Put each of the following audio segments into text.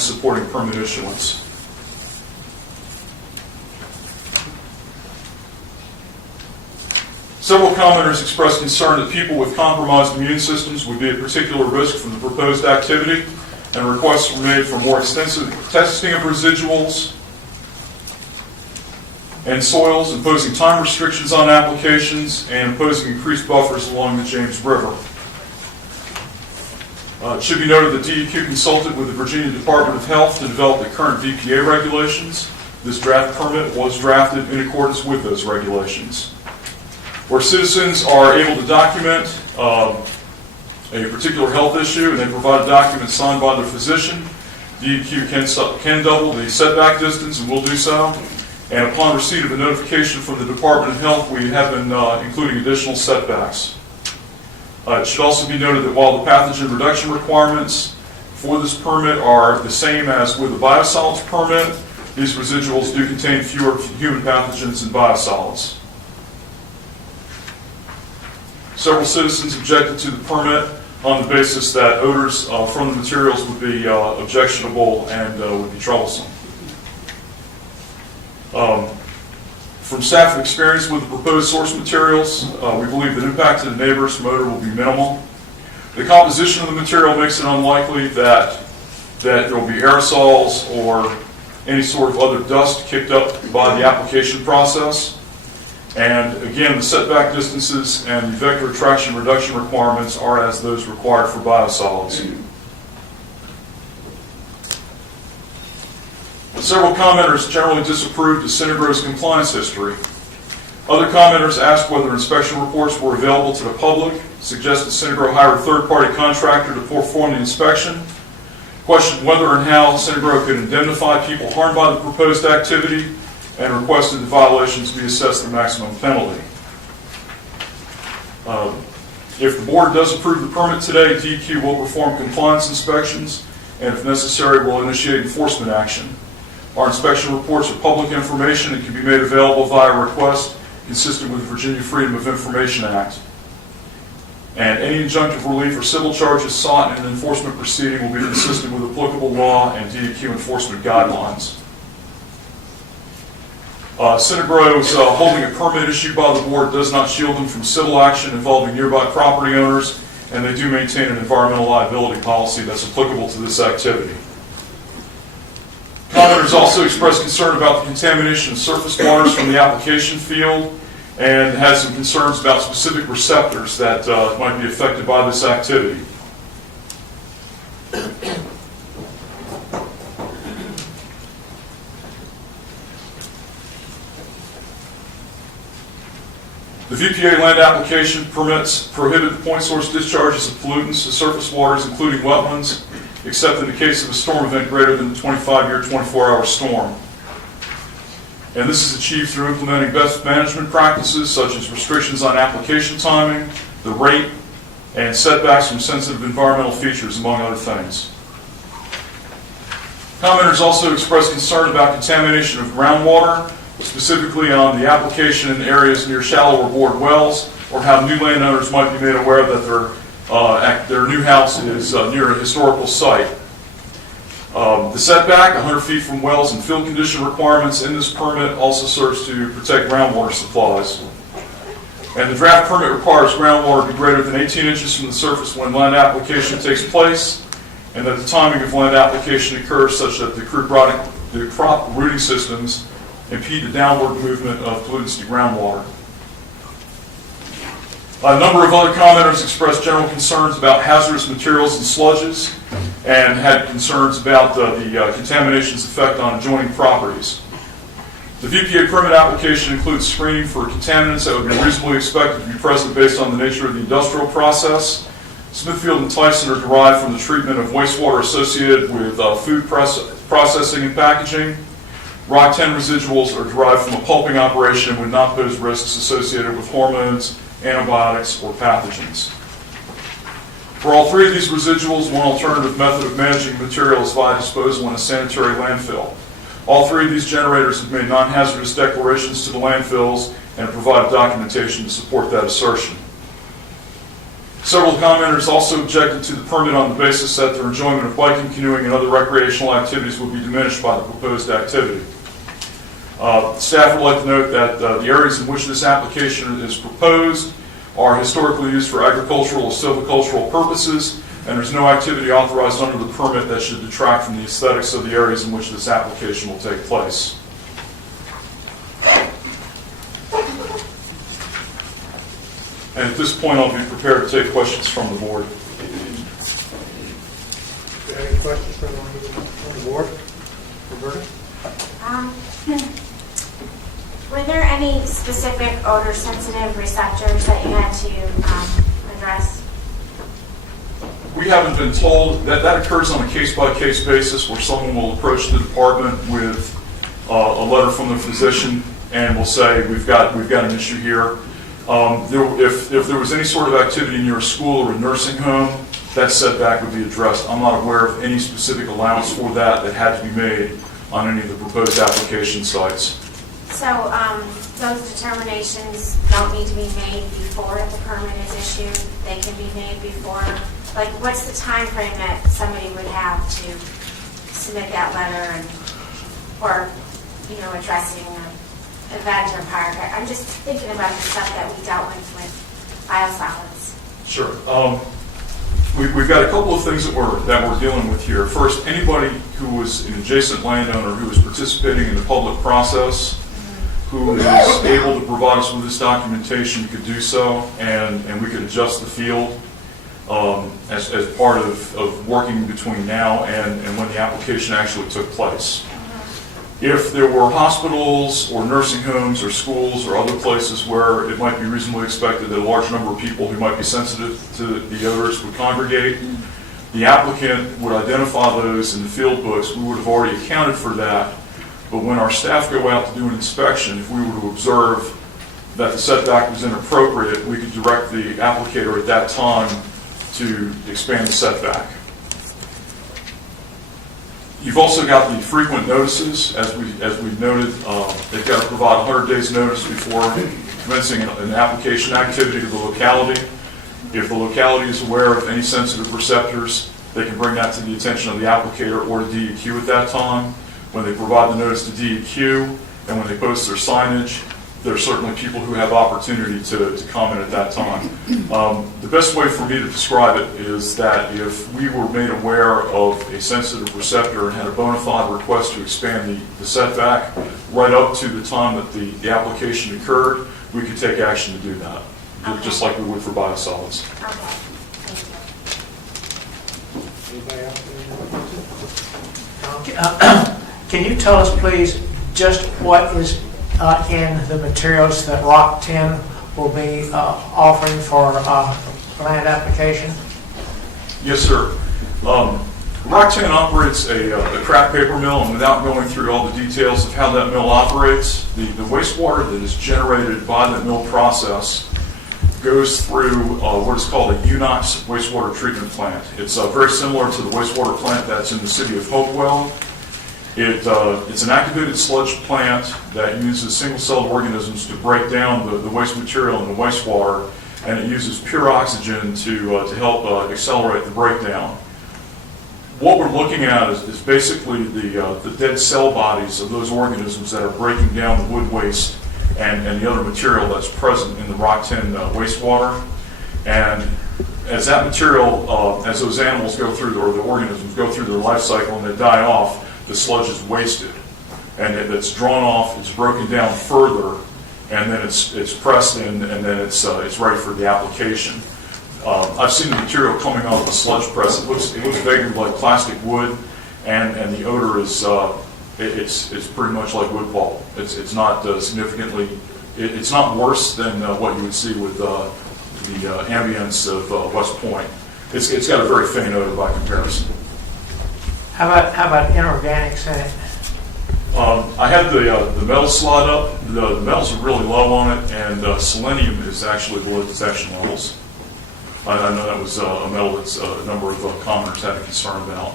supporting permit issuance. Several commenters expressed concern that people with compromised immune systems would be at particular risk from the proposed activity, and requests were made for more extensive testing of residuals and soils, imposing time restrictions on applications, and imposing increased buffers along the James River. It should be noted that DEQ consulted with the Virginia Department of Health to develop the current VPA regulations. This draft permit was drafted in accordance with those regulations. Where citizens are able to document a particular health issue and they provide a document signed by their physician, DEQ can double the setback distance and will do so. And upon receipt of a notification from the Department of Health, we have been including additional setbacks. It should also be noted that while the pathogen reduction requirements for this permit are the same as with the biosolids permit, these residuals do contain fewer human pathogens than biosolids. Several citizens objected to the permit on the basis that odors from the materials would be objectionable and would be troublesome. From staff experience with the proposed source materials, we believe that impact to the neighbors from odor will be minimal. The composition of the material makes it unlikely that there will be aerosols or any sort of other dust kicked up by the application process. And again, the setback distances and the vector attraction reduction requirements are as those required for biosolids. Several commenters generally disapproved of Synagro's compliance history. Other commenters asked whether inspection reports were available to the public, suggested Synagro hire a third-party contractor to perform the inspection, questioned whether and how Synagro could indemnify people harmed by the proposed activity, and requested the violations be assessed the maximum penalty. If the board does approve the permit today, DEQ will perform compliance inspections, and if necessary, will initiate enforcement action. Our inspection reports are public information and can be made available via request consistent with the Virginia Freedom of Information Act. And any injunctive relief or civil charges sought in an enforcement proceeding will be consistent with applicable law and DEQ enforcement guidelines. Synagro's holding a permit issued by the board does not shield them from civil action involving nearby property owners, and they do maintain an environmental liability policy that's applicable to this activity. Commenters also expressed concern about the contamination of surface waters from the application field and had some concerns about specific receptors that might be affected by this activity. The VPA land application permits prohibit the point source discharges of pollutants to surface waters, including wetlands, except in the case of a storm event greater than the 25-year, 24-hour storm. And this is achieved through implementing best management practices such as restrictions on application timing, the rate, and setbacks from sensitive environmental features, among other things. Commenters also expressed concern about contamination of groundwater, specifically on the application in areas near shallow or bored wells, or how new landowners might be made aware that their new house is near a historical site. The setback, 100 feet from wells and field condition requirements in this permit also serves to protect groundwater supplies. And the draft permit requires groundwater to be greater than 18 inches from the surface when land application takes place, and that the timing of land application occurs such that the crop rooting systems impede the downward movement of pollutants to groundwater. A number of other commenters expressed general concerns about hazardous materials and sludges and had concerns about the contamination's effect on adjoining properties. The VPA permit application includes screening for contaminants that would be reasonably expected to be present based on the nature of the industrial process. Smithfield and Tyson are derived from the treatment of wastewater associated with food processing and packaging. Rock 10 residuals are derived from a pulping operation and would not pose risks associated with hormones, antibiotics, or pathogens. For all three of these residuals, one alternative method of managing material is via disposal in a sanitary landfill. All three of these generators have made non-hazardous declarations to the landfills and have provided documentation to support that assertion. Several commenters also objected to the permit on the basis that their enjoyment of biking, canoeing, and other recreational activities would be diminished by the proposed activity. Staff would like to note that the areas in which this application is proposed are historically used for agricultural or silvicultural purposes, and there's no activity authorized under the permit that should detract from the aesthetics of the areas in which this application will take place. And at this point, I'll be prepared to take questions from the board. Any questions from the board? Roberta? Were there any specific odor-sensitive receptors that you had to address? We haven't been told. That occurs on a case-by-case basis where someone will approach the department with a letter from the physician and will say, we've got an issue here. If there was any sort of activity near a school or a nursing home, that setback would be addressed. I'm not aware of any specific allowance for that had to be made on any of the proposed application sites. So those determinations don't need to be made before the permit is issued? They can be made before? Like, what's the time frame that somebody would have to submit that letter or addressing an event or park? I'm just thinking about the stuff that we dealt with biosolids. Sure. We've got a couple of things that we're dealing with here. First, anybody who was an adjacent landowner who was participating in the public process, who is able to provide us with this documentation, could do so, and we could adjust the field as part of working between now and when the application actually took place. If there were hospitals or nursing homes or schools or other places where it might be reasonably expected that a large number of people who might be sensitive to the odors would congregate, the applicant would identify those in the field books. We would have already accounted for that. But when our staff go out to do an inspection, if we were to observe that the setback was inappropriate, we could direct the applicator at that time to expand the setback. You've also got the frequent notices. As we've noted, they've got to provide 100 days notice before commencing an application activity to the locality. If the locality is aware of any sensitive receptors, they can bring that to the attention of the applicator or to DEQ at that time. When they provide the notice to DEQ and when they post their signage, there are certainly people who have opportunity to comment at that time. The best way for me to describe it is that if we were made aware of a sensitive receptor and had a bona fide request to expand the setback right up to the time that the application occurred, we could take action to do that, just like we would for biosolids. Okay. Anybody else? Tom? Can you tell us, please, just what is in the materials that Rock 10 will be offering for land application? Yes, sir. Rock 10 operates a craft paper mill, and without going through all the details of how that mill operates, the wastewater that is generated by that mill process goes through what is called a UNOx wastewater treatment plant. It's very similar to the wastewater plant that's in the city of Hopewell. It's an activated sludge plant that uses single-celled organisms to break down the waste material in the wastewater, and it uses pure oxygen to help accelerate the breakdown. What we're looking at is basically the dead cell bodies of those organisms that are breaking down the wood waste and the other material that's present in the Rock 10 wastewater. And as that material, as those animals go through, or the organisms go through their life cycle and they die off, the sludge is wasted, and it's drawn off, it's broken down further, and then it's pressed in, and then it's ready for the application. I've seen the material coming off the sludge press. It looks vaguely like plastic wood, and the odor is it's pretty much like wood pulp. It's not significantly. It's not worse than what you would see with the ambience of West Point. It's got a very faint odor by comparison. How about inorganics in it? I had the metal slide up. The metals are really low on it, and selenium is actually below detection levels. I know that was a metal that's a number of commenters had a concern about.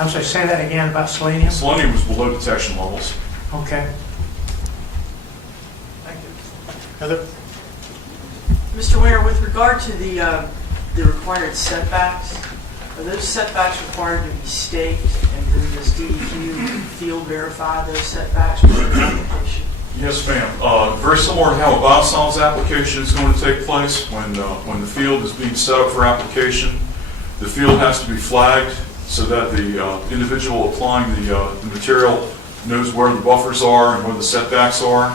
I'm sorry, say that again about selenium? Selenium was below detection levels. Okay. Thank you. Heather? Mr. Ware, with regard to the the required setbacks, are those setbacks required to be staked, and does DEQ field verify those setbacks with the application? Yes, ma'am. Very similar to how a biosolids application is going to take place. When the field is being set up for application, the field has to be flagged so that the individual applying the material knows where the buffers are and where the setbacks are.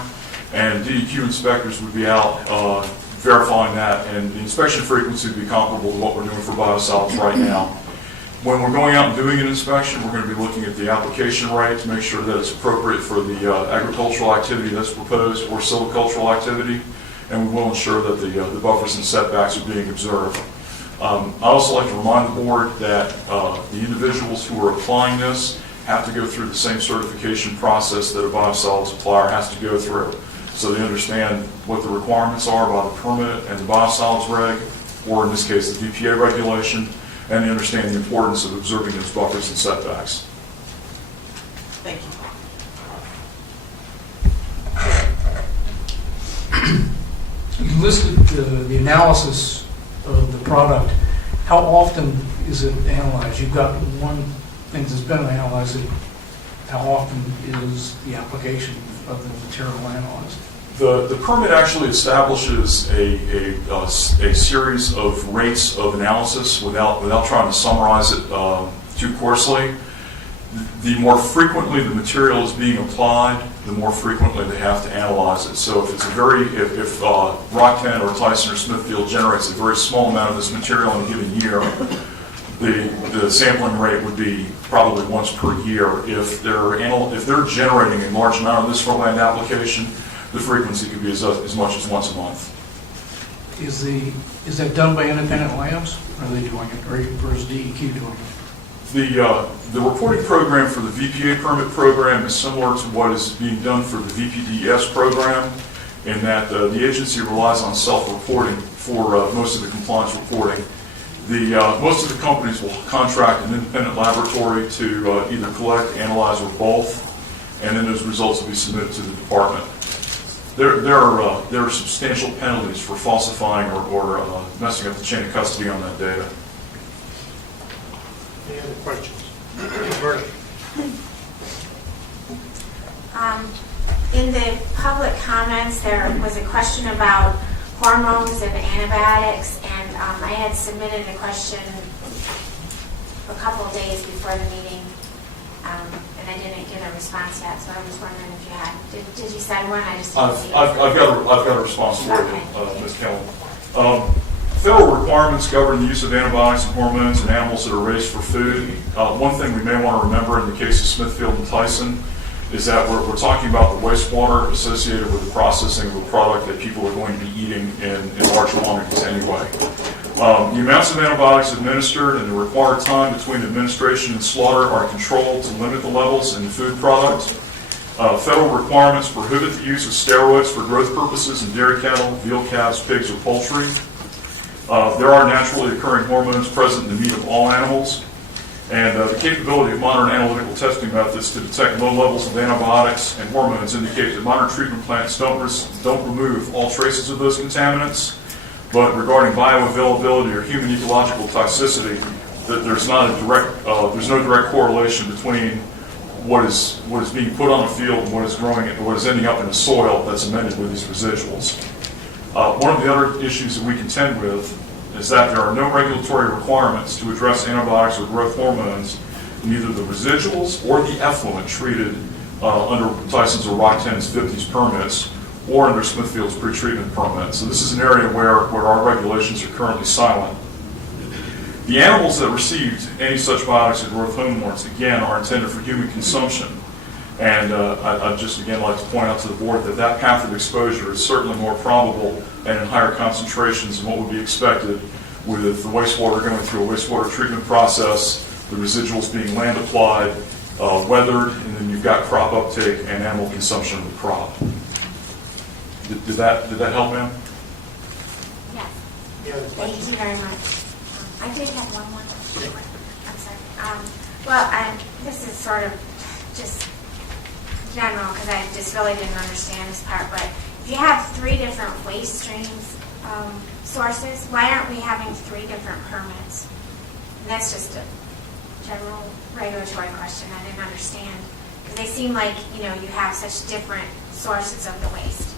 And DEQ inspectors would be out verifying that, and the inspection frequency would be comparable to what we're doing for biosolids right now. When we're going out and doing an inspection, we're going to be looking at the application rate to make sure that it's appropriate for the agricultural activity that's proposed or silvicultural activity, and we will ensure that the buffers and setbacks are being observed. I'd also like to remind the board that the individuals who are applying this have to go through the same certification process that a biosolids supplier has to go through. So they understand what the requirements are by the permit and the biosolids reg, or in this case the EPA regulation, and they understand the importance of observing those buffers and setbacks. Thank you. You listed the analysis of the product. How often is it analyzed? You've got one thing that's been analyzed. How often is the application of the material analyzed? The permit actually establishes a series of rates of analysis without trying to summarize it too coarsely. The more frequently the material is being applied, the more frequently they have to analyze it. So if Rock-Ten or Tyson or Smithfield generates a very small amount of this material in a given year, the sampling rate would be probably once per year. If they're generating a large amount of this for land application, the frequency could be as much as once a month. Is that done by independent labs? Or are they doing it, or is DEQ doing it? The reporting program for the VPA permit program is similar to what is being done for the VPDS program, in that the agency relies on self-reporting for most of the compliance reporting. Most of the companies will contract an independent laboratory to either collect, analyze, or both, and then those results will be submitted to the department. There are substantial penalties for falsifying or messing up the chain of custody on that data. Any other questions? Roberta? In the public comments, there was a question about hormones and antibiotics, and I had submitted a question a couple of days before the meeting, and I didn't get a response yet, so I was wondering if you had. Did you send one? I just didn't see it. I've got a response for Okay. you, Ms. Kelley. Federal requirements govern the use of antibiotics and hormones in animals that are raised for food. One thing we may want to remember in the case of Smithfield and Tyson is that we're talking about the wastewater associated with the processing of a product that people are going to be eating in large quantities anyway. The amounts of antibiotics administered and the required time between administration and slaughter are controlled to limit the levels in the food product. Federal requirements prohibit the use of steroids for growth purposes in dairy cattle, veal calves, pigs, or poultry. There are naturally occurring hormones present in the meat of all animals, and the capability of modern analytical testing methods to detect low levels of antibiotics and hormones indicate that modern treatment plants don't remove all traces of those contaminants, but regarding bioavailability or human ecological toxicity, that there's no direct correlation between what is being put on a field and what is ending up in the soil that's amended with these residuals. One of the other issues that we contend with is that there are no regulatory requirements to address antibiotics or growth hormones in either the residuals or the effluent treated under Tyson's or Rock-Ten's 50s permits or under Smithfield's pretreatment permit. So this is an area where our regulations are currently silent. The animals that received any such biotics or growth hormones, again, are intended for human consumption. And I'd just again like to point out to the board that path of exposure is certainly more probable and in higher concentrations than what would be expected with the wastewater going through a wastewater treatment process, the residuals being land applied, weathered, and then you've got crop uptake and animal consumption of the crop. Did that help, ma'am? Yes. Any other Thank questions? you very much. I did have one more question. I'm sorry. This is sort of just general because I just really didn't understand this part, but if you have 3 different waste streams, sources, why aren't we having 3 different permits? And that's just a general regulatory question I didn't understand. Because they seem like, you have such different sources of the waste.